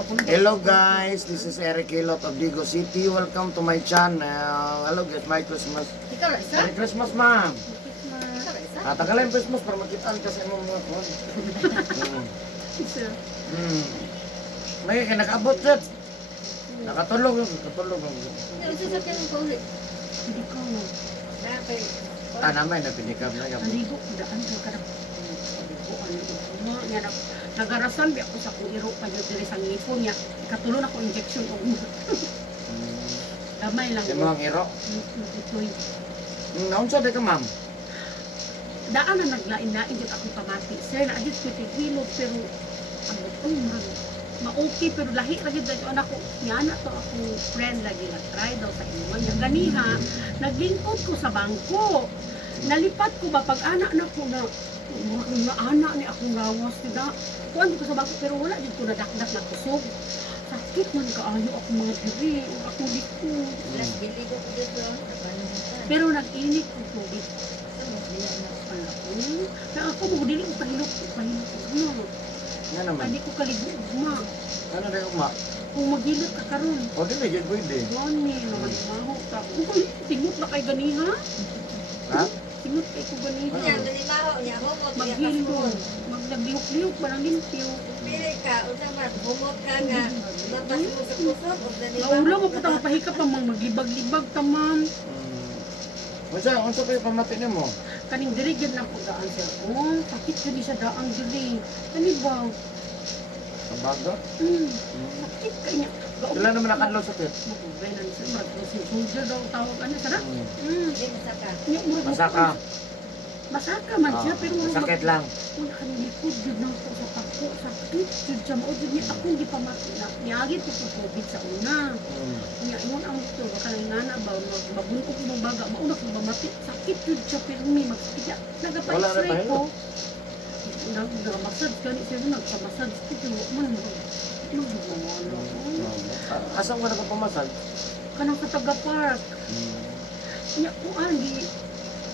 Hello guys, this is Eric Hilot of Digo City. Welcome to my channel. Hello guys, Merry Christmas. Ikaw ra isa? Merry Christmas, ma'am. Ikaw ra isa? Tagalan yung Christmas para makitaan kasi mo mga kuwan. Isa. May nakaabot set. Nakatulog yung, nakatulog yung. Ano sa sakyan ng paulit? Hindi ko. Dapat. Naman na pinikab na yung. Aligo, daan ka ka na. Aligo, ano. Nga na, nagarasan, di ako sa kung iro pa yun diri sa ngipon niya. Katulon ako injection o damay lang. Yung mga ngiro. Ito'y. Naunsa di ka, ma'am? Daan na naglain-lain din akong pamati. Sir, na-adit ko ito hilot, pero ano ito, ma-okay, pero lahi lagi dahil anak ko, yana to akong friend lagi na-try daw sa inyo. Nga ganiha, naglingkod ko sa bangko. Nalipat ko ba pag anak na ko na anak ni akong gawas nila. Kuan ko sa bangko, pero wala din ko nadakdak na kusog. Sakit man kaayo ako mga diri, ako likod. Last bili ko dito. Pero nag-init ko tubig. Na ako mo dili ko pahilot no. Nga naman. Hindi ko kaligod ma. Ano na yung ma? Kung maghilot ka karon. O di na, dyan pwede. Gani naman maho ta. Uy, tingot na kay ganiha. Ha? Tingot kay ko ganiha. Nya dali maho nya humot nya Maghilot. Maglabihok-lihok ba nang limpyo. Pili ka unsa man humot ka nga mapas mo sa kusog ug dali Naulo mo puta mapahikap ang mga maglibag-libag taman. Unsa kayo pamati niyo mo? Kaning diri gyud na pagdaan sir. Oh, sakit gyud siya daang diri. Kani ba? Kabaga? Sakit kanya. Sila naman nakanlo sakit. Magubay na siya. Mag-crossing soldier daw tawag. Ano sana? di masaka. Masaka. Masaka man siya, pero Sakit lang. Kung likod yun na ako sa pako, sakit yun siya. Maudod niya ako hindi pa niagit ko sa COVID sa una. Kaya yun ang ito, baka nang nana ba, mabunok mo baga, mauna ko ba mati, sakit yun siya, pero may magsakit siya. Wala na Nagapa-x-ray tayo. ko. Nag-massage ka ni siya, nagpa-massage ko, pero man, Asa mo na ka pamasal? kanang sa taga-park. Kaya kung hindi,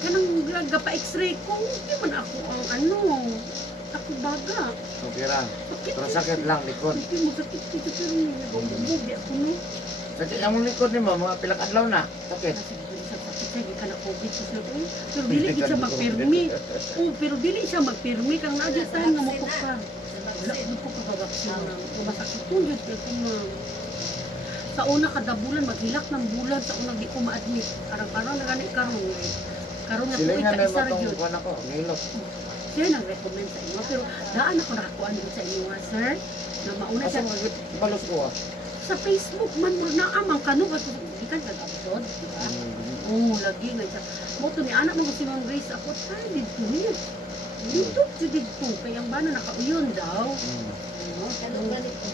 kanang gapa-x-ray ko, hindi man ako ang ano, ako baga. Okay ra. Sakit Pero sakit lang likod. Hindi mo sakit dito pero hindi bubi ako no. Sakit ang likod ni mo, mga pilang adlaw na. Sakit. Kasi sa sakit siya, di ka na COVID sa sir. Pero dili di siya magpirmi. Oh, pero dili siya magpirmi kang naadyasan nga mo ko pa. Wala ko pa kagaksin na masakit ko yun. Pero kung sa una kada bulan, maghilak ng bulan, sa una di ko ma-admit. Karang-karang na gani karon eh. Karon nga po Silingan na ika-isa mo rin yun. itong kuwan ako, ngilot. Siya nag-recommend sa inyo. Pero daan ako nakakuha nito sa inyo nga sir. Na mauna Asa siya mo balos ko ah. sa Facebook man mo na amang kanong at ikan ka abroad, di ba? Oo, lagi nga siya. Mo to ni anak mo si Ma'am Grace ako tay dito niya. Dito si dito kaya ang bana nakauyon daw. Ano? Kanang balik ko.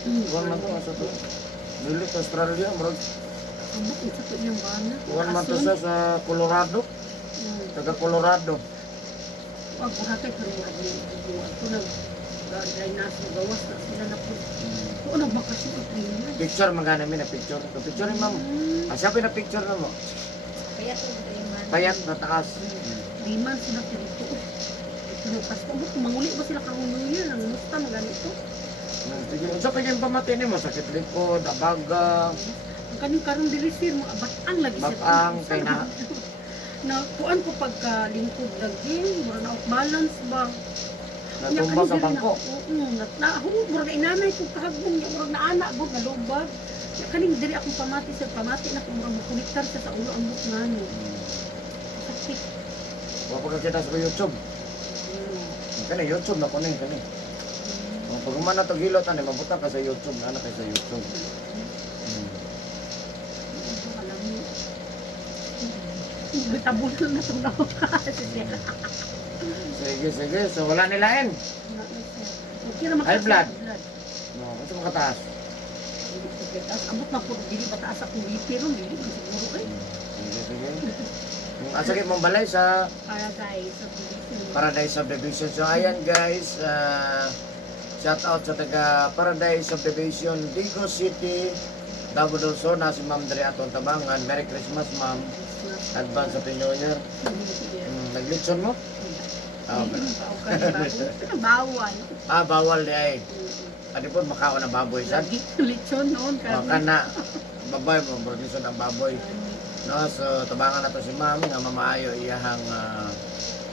Kuwan man to, asa to? Nilit Australia, marag. Ambot ito to yung bana. Kuwan man to sa Colorado. Taga Colorado. Wag ko hatay pero murag ni ito nag gagay na sa gawas na sila na po. Kung ano bakasyon ko rin. Picture man gana na picture. Picture ni ma'am. Asa pa na picture na mo? Kaya to kayo man. Payat na taas. 3 months sila dito. Ito na Pasko mo, manguli ba sila kang New Year? Ang musta na ganito? Sige, unsa pa yung pamati ni mo? Sakit likod, abaga, Ang kaning karon diri sir mo abatang lagi sir. bakang, kay na. Na kuan ko pagkalingkod lagi, mura na off balance ba? Natumba sa bangko. Oo, mura na inanay ko kahagbong, mura na anak ko nalubag. Ya kaning diri akong pamati sir, pamati na ko mura makuliktar sa ulo ang buk ngano. Sakit. Wa pa kita sa YouTube. Kani YouTube na kuning kani. Pag umana to gilot ani mabuta ka sa YouTube, ana kay sa YouTube. Alam mo. Bitabulon na itong nawa. Sige, so wala nilain. High blood. No, unsa makataas? Abot na po, dili bataas akong BP ron, dili man siguro eh. Sige. Asa kay mong balay sa Paradise Paradise of Division. Subdivision. So ayan guys, shout out sa taga Paradise Subdivision, Digo City, Davao del Sur, na si Ma'am Dre atong tabangan. Merry Christmas Ma'am. Advance Happy New Year. Naglitson mo? Ah, Bawal. bawal di ay. Adi po makaon ng baboy sad. Lagi lechon noon O kami. kana baboy mo produsyon ang baboy. No, so tabangan nato si ma'am nga mamaayo iyahang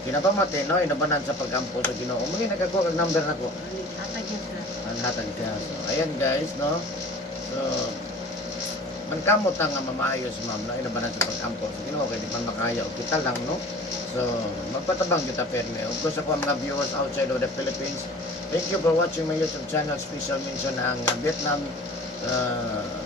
kinapamati no inabanan sa pagkampo sa Ginoo. Muli nagkakuha kag number nako. Hatag yan sir. Ang hatag siya. So ayan guys no. So man kamot ang nga mamaayo si ma'am no inabanan sa pagkampo sa Ginoo kay di man makaya og kita lang no. So magpatabang kita perme. Of course ako ang mga viewers outside of the Philippines. Thank you for watching my YouTube channel. Special mention ang Vietnam,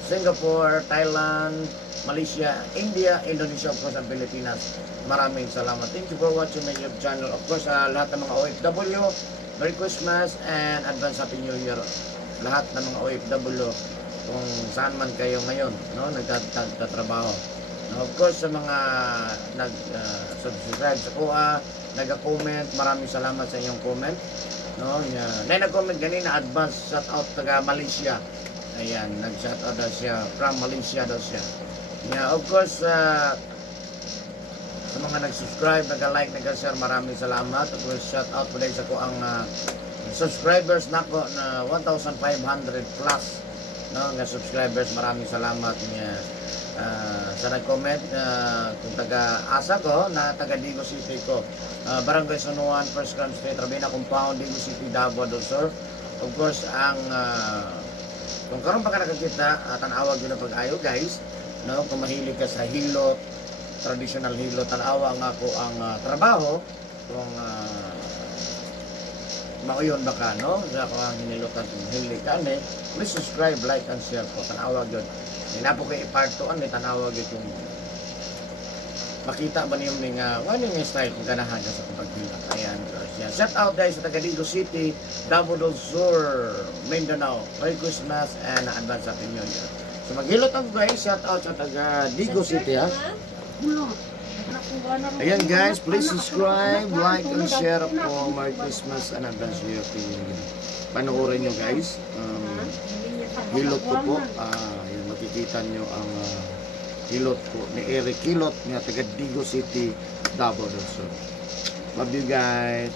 Singapore, Thailand, Malaysia, India, Indonesia, of course, ang Pilipinas. Maraming salamat. Thank you for watching my YouTube channel. Of course, lahat ng mga OFW, Merry Christmas and Advance Happy New Year. Lahat ng mga OFW, kung saan man kayo ngayon, no, nagtatrabaho. Of course, sa mga nag-subscribe sa kuha, nag-comment, maraming salamat sa inyong comment. No, na nag-comment ganina, advance shout out taga Malaysia. Ayan, nag-shout out daw siya from Malaysia daw siya. Yeah, of course, sa mga nag-subscribe, nag-like, nag-share, maraming salamat. Of course, shout out po dahil sa ko ang subscribers nako na 1,500 plus. No, nga subscribers, maraming salamat niya. Sa nag-comment kung taga-asa ko na taga-Digo City ko. Barangay Sanuan, First Grand Street, Rabina Compound, Digo City, Davao del Sur. Of course, kung karon pa ka nakakita, tanawag yun na pag-ayo guys. No? Kung mahilig ka sa hilot, traditional hilot, tanawa nga ako ang trabaho. Kung mauyon ba ka, no? Sa ako ang hinilotan, kung hilig ka, please subscribe, like, and share po. Tanawag yun. Hindi na po kayo ipartoan, may tanawag yun kung makita ba niyo nga ano yung style kung ganahan ka sa paghilat. Ayan, yan. Shout out guys sa taga Digo City, Davao del Sur, Mindanao. Merry Christmas and advance Happy New Year. So maghilot ako guys, shout out sa taga Digo City ha. Ulo. Ayan guys, please subscribe, like, and share po. Merry Christmas and advance New Year to you. Panoorin nyo guys. Hilot ko po. Yan, makikita nyo ang hilot po ni Eric Hilot nga taga Digo City, Davao del Sur. Love you guys.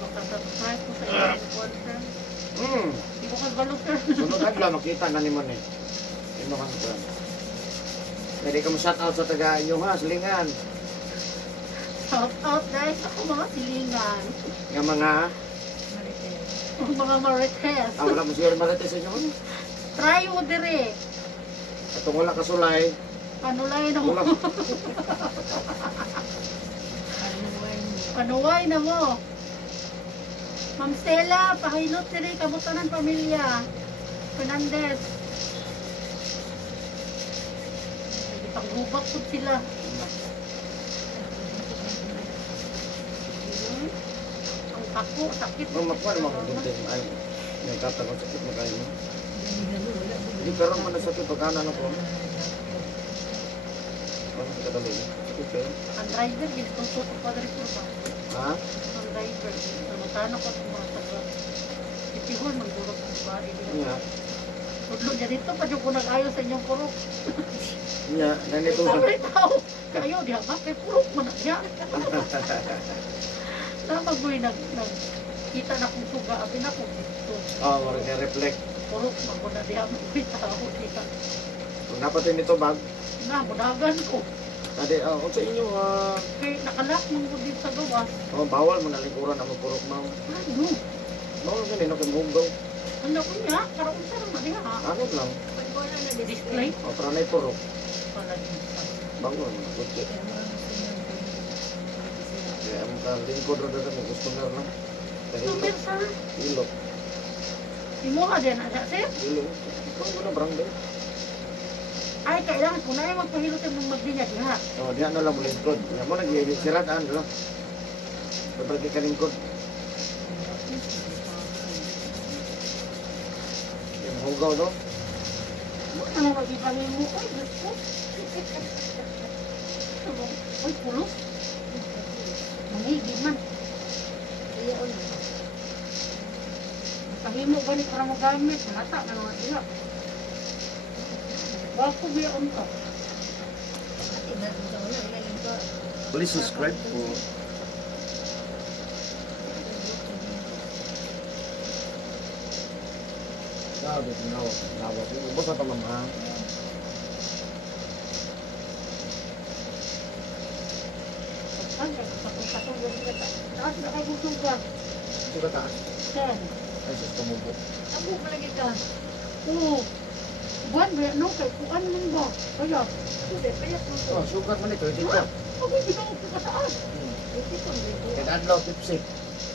Makasubscribe ko sa iyo, boyfriend. Hindi ko kagalo, sir. Sunod adlaw makita na ni mo ni. Imo kan ko. Pwede ka mo shout out sa taga inyo ha, silingan. Shout out guys, ako mga silingan. Nga mga Mga marites. wala mo siya malate sa inyo. Try mo dire. Atong wala kasulay. Panulay na mo. Wala. Panuway na mo. Ma'am Stella, pahilot dire kabutan ng pamilya. Fernandez. Paghubak po sila. Ang ako, sakit. Mama ko ano magduntin ay may katang sakit na kayo. Di karon man sa pagkana na ko. Ano sa kadali? Sakit kayo? Ang driver, ginutunto ko pa rin po ba? Ha? Ang driver, namutano ko sa mga taga. Itihol, magburot ang bari. Nga. Tudlo niya dito, pa dyan ko nag-ayos sa inyong purok. Nga, nanito. Sabi tao, kayo, di ba? Kay purok mo na niya. Tama mo yung kita na kong suga, abin ako dito. Oh, reflect. Purok, magmuna diya mo yung tao. Kung napatin nito bag, Na, mudagan ko. tadi kung sa inyo Kay nakalak mong ko dito sa gawas. bawal mo na likuran ang purok mo. Ano? Bawal ganun kay munggaw. Ano ko niya? Karong sa naman niya ha? Ano lang? Display? O para na purok. Pala dito. Bawal mo. Kunti. Kaya ang lingkod rin mo gusto na lang. Super sa. Ilo. Imuha din na sir. Ilo. Ikaw mo na barangay. Ay, kailangan ko na yung magpahilot yung magdinya diha. O, diyan na lang mo lingkod. Yan mo nag-siraan. No? Babalik ka lingkod. Yung hugaw, no? Ano mag-ipangin mo? Ay, Diyos ko. Ay, pulos. Mangigid man. Pahimo ba ni para magamit? Malata na mga iyak. Bako biya unta. Please subscribe po. Sabi, nawa. Ubos na tamang ha. Ang kakapag-kakapag ganito. Taas na kayo sugar. Ito ka taas. Sen. Ay, sus, tumubo. Abo palagi ka. Oo. Buwan ba no kay kuan man ba? Kaya, Kude, payat mo to. Oh, sugar man ito. Ito ka. ako ginawa ko kataas. Ito ko dito. Kaya adlaw, Pepsi.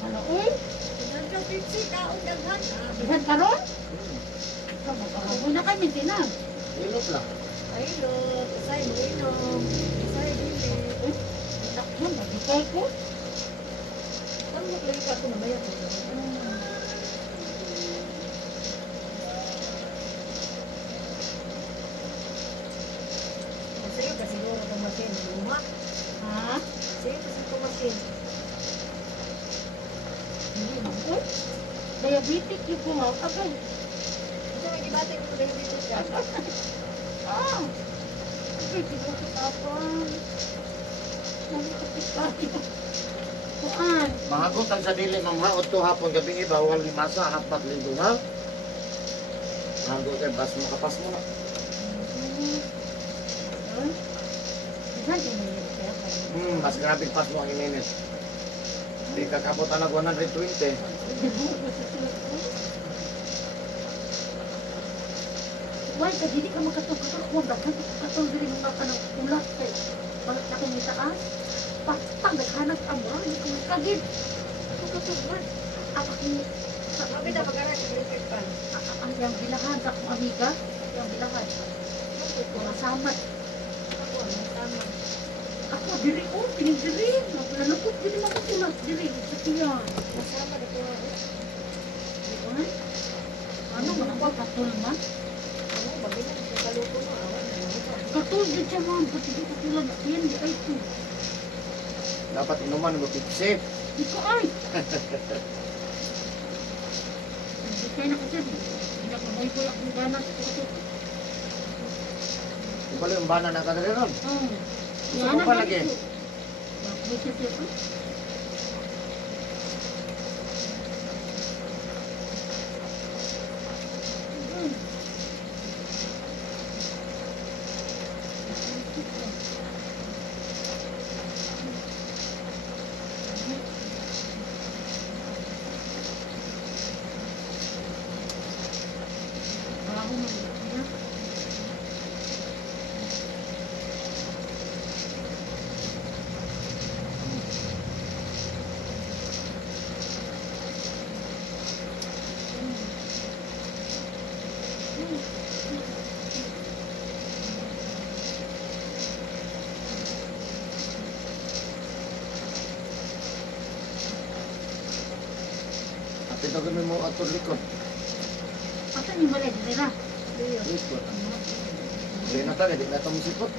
Ano oy? Nang ka pipsi kaon daghan. Bisan karon? Ako na kay maintenance. Ilot lang. Ay lo, say mo inom. Say dili. Uy, nakman ba dikay ko? Ang lagi ka ko na mayat mo. Sa'yo kasi siguro itong machine. Luma. Ha? Sa'yo kasi itong machine. Hindi man ko. Diabetic yung kumaw. Agay. Ito ang ibate ko dahil dito ka. Ah! Agay, siguro ko tapang. Kuan. Mahagot ang sa dili, ma'am ha. Oto hapon gabi, bawal limasa, hapat linggo ha. Mahagot kayo, bas mo kapas mo na. Bisan init kaya kayo. Mas grabe pas mo ang ininit. Di kakabot na 120. Why ka dili ka makatulog ko daghan ko katulog diri mga kanang ulat kay balik na kung itaas. Pag naghanap ang mura, hindi ko kagid. Ako katulog. Ako ni sa Sabi na mag-aral sa electric fan. ang yang bilahan sa akong amiga, yang bilahan. Mga samad. Ako, ang tama. Ako diri ko pinigdiri. Naglalapot diri makatulog diri sa tiyan. Masama na ko. Di ba? Ano man ako katulog man? Ano, baginan sa kaluto mo. Awan na lang. Katulog din siya man, pati di katulog. Yan di ay to. Dapat inuman mo Pepsi. Di ko ay. Hindi kayo na kasi. Hindi ako may kuya kung gana sa kuto. Di pala yung bana na kadali ron. Yan mo pa lagi? Bakit siya siya? Bago mo niya. At ito kami mo ato likod. Asan yung balay nila? Likod. Hindi na tayo, di na ito musipot.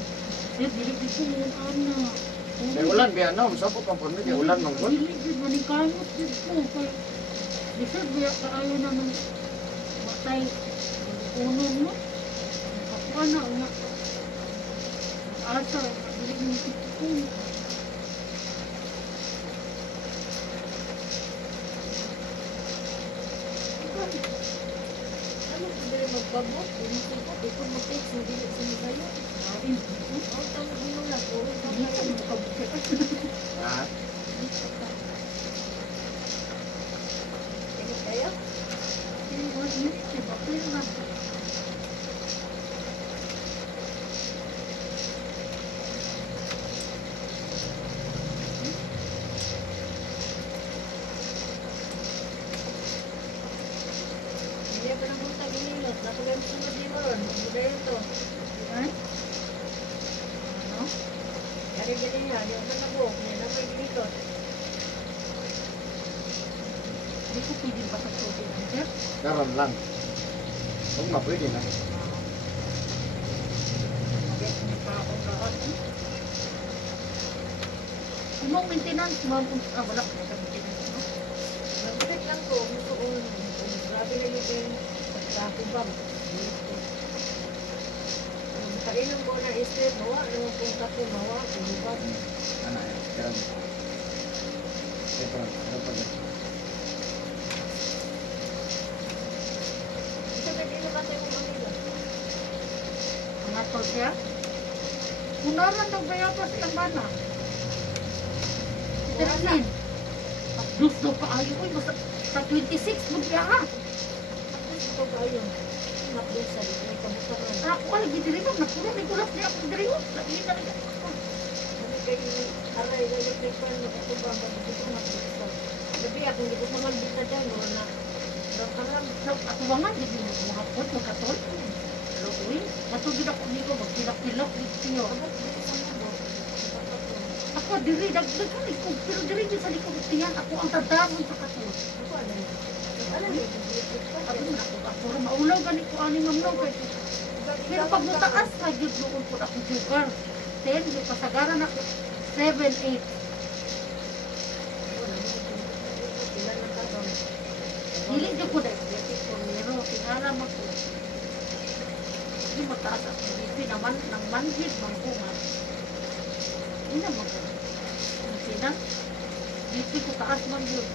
Eh, dili dito yung ano. May ulan, biya na, masapot ang pamilya, kaya ulan mang good. Dili dito, manikayot dito. Kaya, bisa biya kaayo naman matay. Unon mo. Ako na, nga. Asa, dili mo dito. Ano ko dili magpabot? Dili ko po. Ito mo text mo dili sa mga kayo. Kain. Ang tama mo na. Puro Hindi ka makabukit. Ha? Tingin kayo? Hindi ko yun. Bakit na? Hindi pa nang buntag inilot. Napagay mo sunod ni Moron. Buday ito. Ay? Ano? Kaya ganyan yan. Yung ka nabuok. Yan ang may dilitot. Hindi ko pwede ba sa tubig ang sir? Karon lang. Huwag ma, pwede na. Yes, may kaon lahat. Imong maintenance, ma'am, wala ko na maintenance. No? Nagbulit lang ko. Gusto ko. Grabe na yung pagkaku bang. Kainom ko na isip. Mawa naman kung kapo. Mawa. Kumubag. Ano yan? Karon. Eh, parang, ano pa dyan? Ito na natin mo Manila. Ang atol siya. Unaran daw ba yata silang bana? Teresin. Dos daw pa ayo. Uy, basta sa 26 mo siya ha. Ito ba yun? Mapdos sa dito. Kamusta na. Ako ka lagi dirigam. Napuro ni kulas niya akong dirigam. Lagi na rin. Ano kayo aray na yung paper mo ako ba dito mapdos. Gabi ako hindi ko naman bita dyan. Wala. Karam. Ako ba nga, hindi mo mga pot, magkatol. Pero uy, matugid ako niyo, magpilak-pilak dito. Ako, diri, dagdag ka likod. Pero diri din sa likod tiyan. Ako ang tadamon sa katol. Alam mo, Ako na ako rin maulaw ganit ko ani mamlaw kay. Pero pag mataas na jud doon po ako sugar. 10 di pasagaran ako 7 8. Dili jud ko dai. Pero tingala mo ko. Di mataas ako BP naman nang manhid mangkunga. Ina mo ko. Sina? BP ko taas man yun.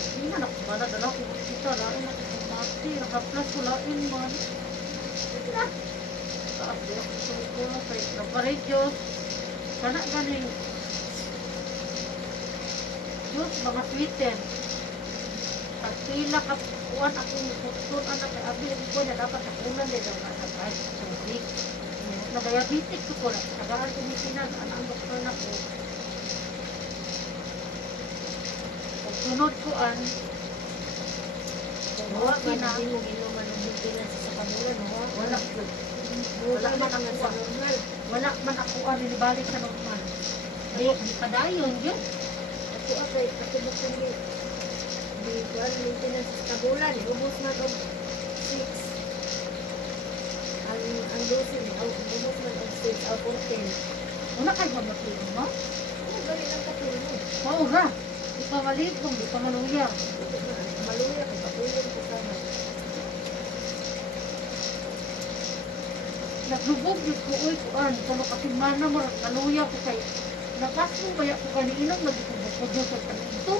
Hindi na nakabala dala ko kita lain ako mati nakaplas ko lain man. Hindi na. Taas din ako sa ko kay naparedyos. Kana ganing Diyos mga Twitter. At pila ka kuwan akong putun anak kay abi ko na dapat akulan din ang anak ay tubig. Nagdiabetic ko na. Tagaan ko misinan ang doktor na ko. Sunod ko an Wala ka na. Hindi mo ginuman ng maintenance sa kamulan. wala Wala man ang sa normal. wala man ako ani balik sa normal. Ay di padayon yun. Ako ay katubok ko ni di kuan maintenance sa kabulan. Ubus na og 6. Ang dosin ni ubus man og 6 out of 10. Una kay mamatulog mo. Ano bali lang katulong mo? Maura. Di pa malibong, di pa maluya. Maluya kay patulong ko sana. Naglubog yun ko, uy, kuan. Kano kasi mana mo, maluya ko kay nakas mo kaya ko kaniinang nagtubog ko dyan sa kanito.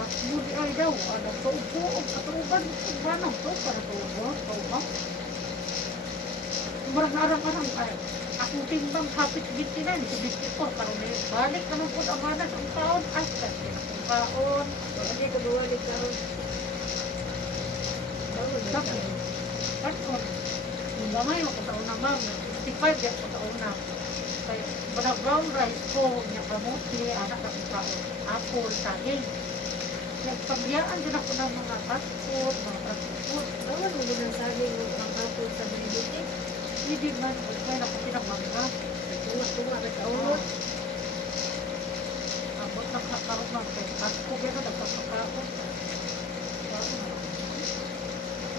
Pas mo di ay daw, ano, tuog, katuban, banang to, para tuog, tuog. Marang-arang ay, akong timbang kapit 29, sa 54, karon na yun. Balik naman po ang manas ang taon, ay, kasi akong kaon. Hindi ko duwali karon. Sabi, karon, yung gamay ako taon na ma'am, 65 yan ko taon na. Kaya, bana brown rice ko, niya kamuti, anak na kong kaon, apple, saging. Nagpagyaan din ako ng mga fast food, mga fast food. Bawal mo din ang sabi mo ang apple sa binibuti. Hindi man, kaya ako pinamangga. Tunga-tunga ka sa ulo. Abot na kakaroon ng fast food yan, nagpapakaon.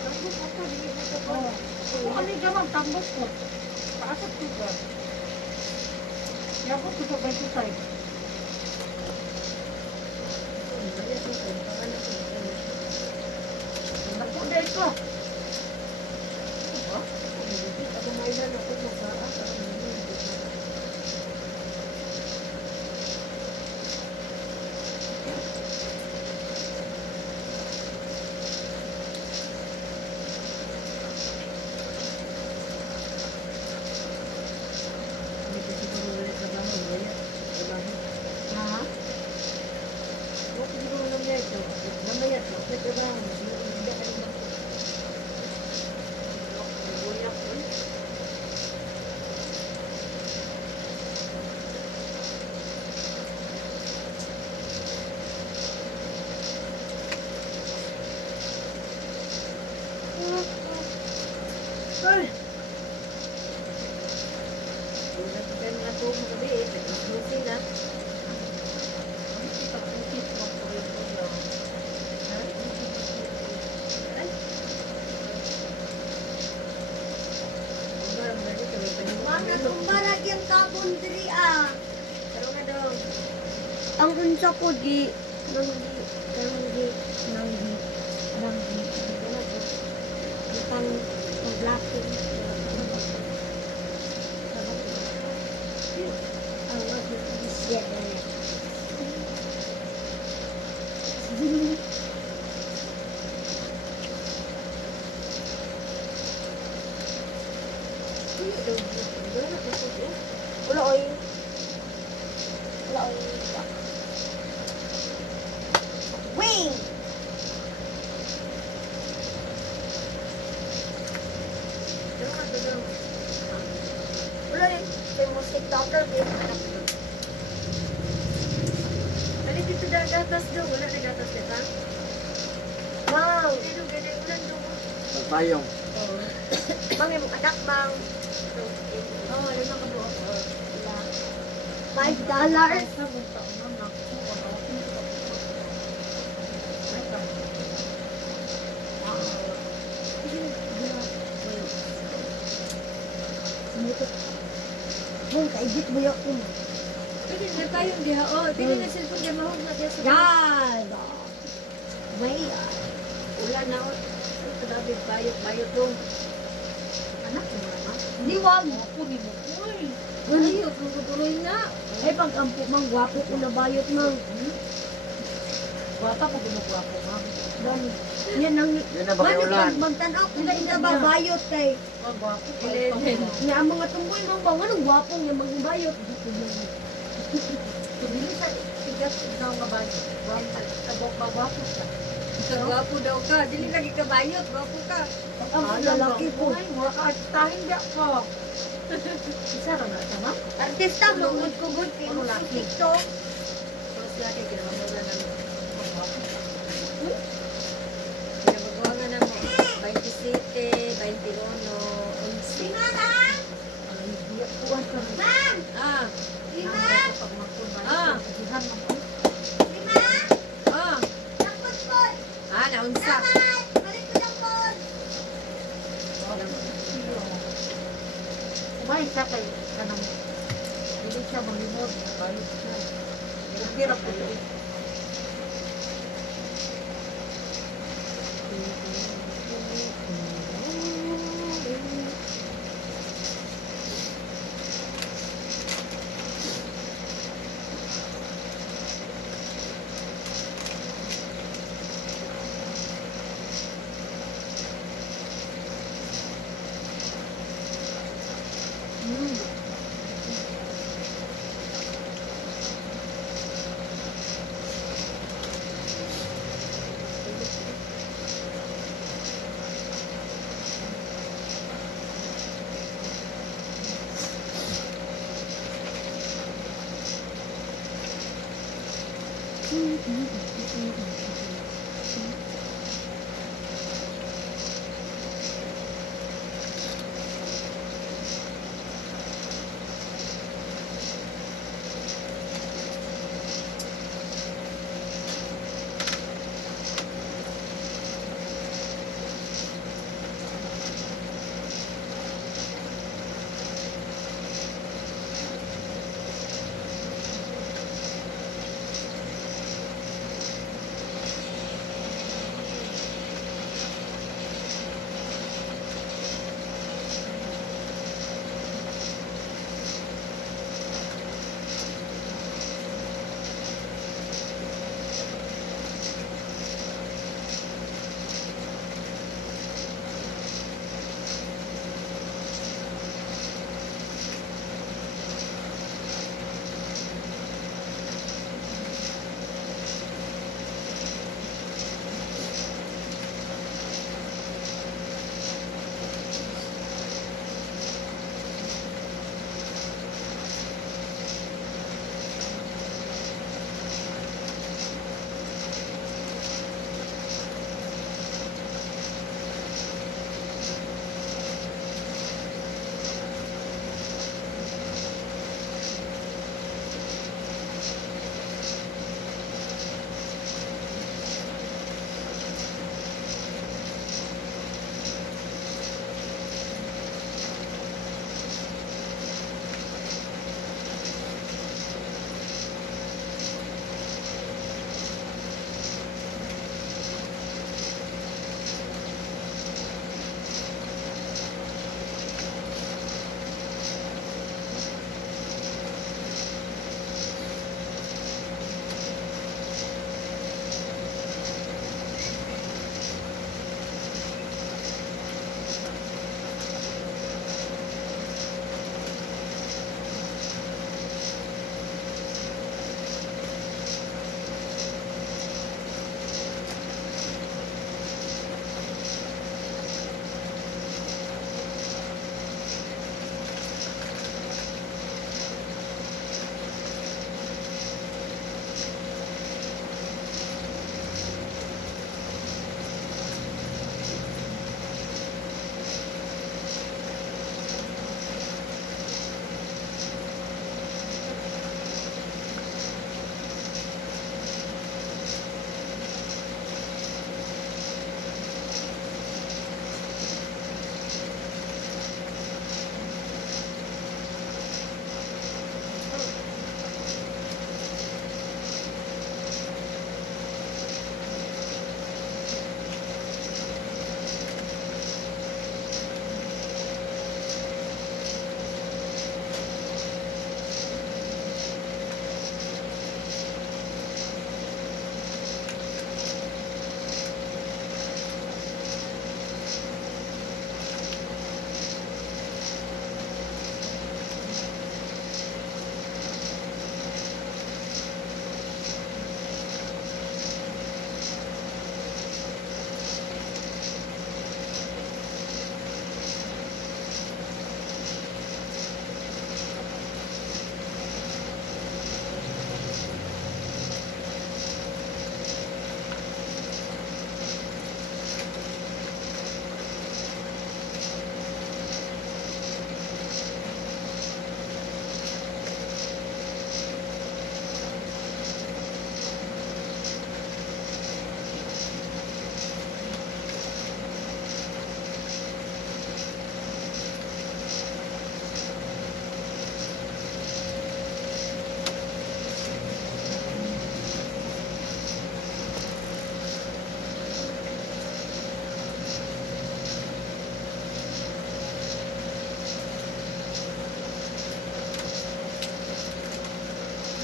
Tapos ako, hindi mo ko pa. Kung ano yung gamang tambos ko, paasat ko ba? Yabot ko sa 25. Nagpunday ko. Ako may na ako masaan. Ha? Ay! Wala ka kayo nga tuwag mo gabi eh. Nagsusi na. Ano si pag-ukit mo po rin po lang? Ha? Ay! Umbara mo na dito. May panimok. Mana tumbarag yung kabon diri ah. Taro na daw. Ang unsa ko di nanggi. Itang paglakin. Ang wagi isya. doctor din. Dali dito na gatas daw. Wala na gatas dito. Mang, Dito ganyan ulan daw. Magpayong. mang yung anak, mang. Oh, lima ka buo. $5. Mang, kaigit mo yung Pwede na tayong diha. Oh, pwede na cellphone diya. Mahog na diya sa Yan! May, ulan na. Oh. Grabe, bayot dong. Anak mo naman. di wag. Kunin mo. Uy. Bayot, tuloy na. Eh, pag ampo, mang, gwapo ko na bayot, mang. Guwapa ko ginugwapo, ma'am. Gani. Yan ang, Yun na Mano, bakiulan. pag magtanaw ko na ina ba bayot kay, Guwapo. nga ang mga tumboy, mang ba, anong gwapong yung mga bayot. Dili sa tigas ikaw nga ba? Guwapo ka. Guwapo daw ka. Dili lagi ka bayot. Guwapo ka. Ang lalaki ko. Ay, tahin ka ko. Isa ra na sama? Artista, mangod ko good kay Ano mo laki? TikTok. Terus lagi ginamamula ng ginamagawa nga ng 27, 21, 11. Ah. Lima! Ah. Ah. Takot po! Ah, naunsa. Balik ko lang po! Kumain siya kay kanang hindi siya malimot. Balik siya. Hirap po ito.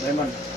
Raymond.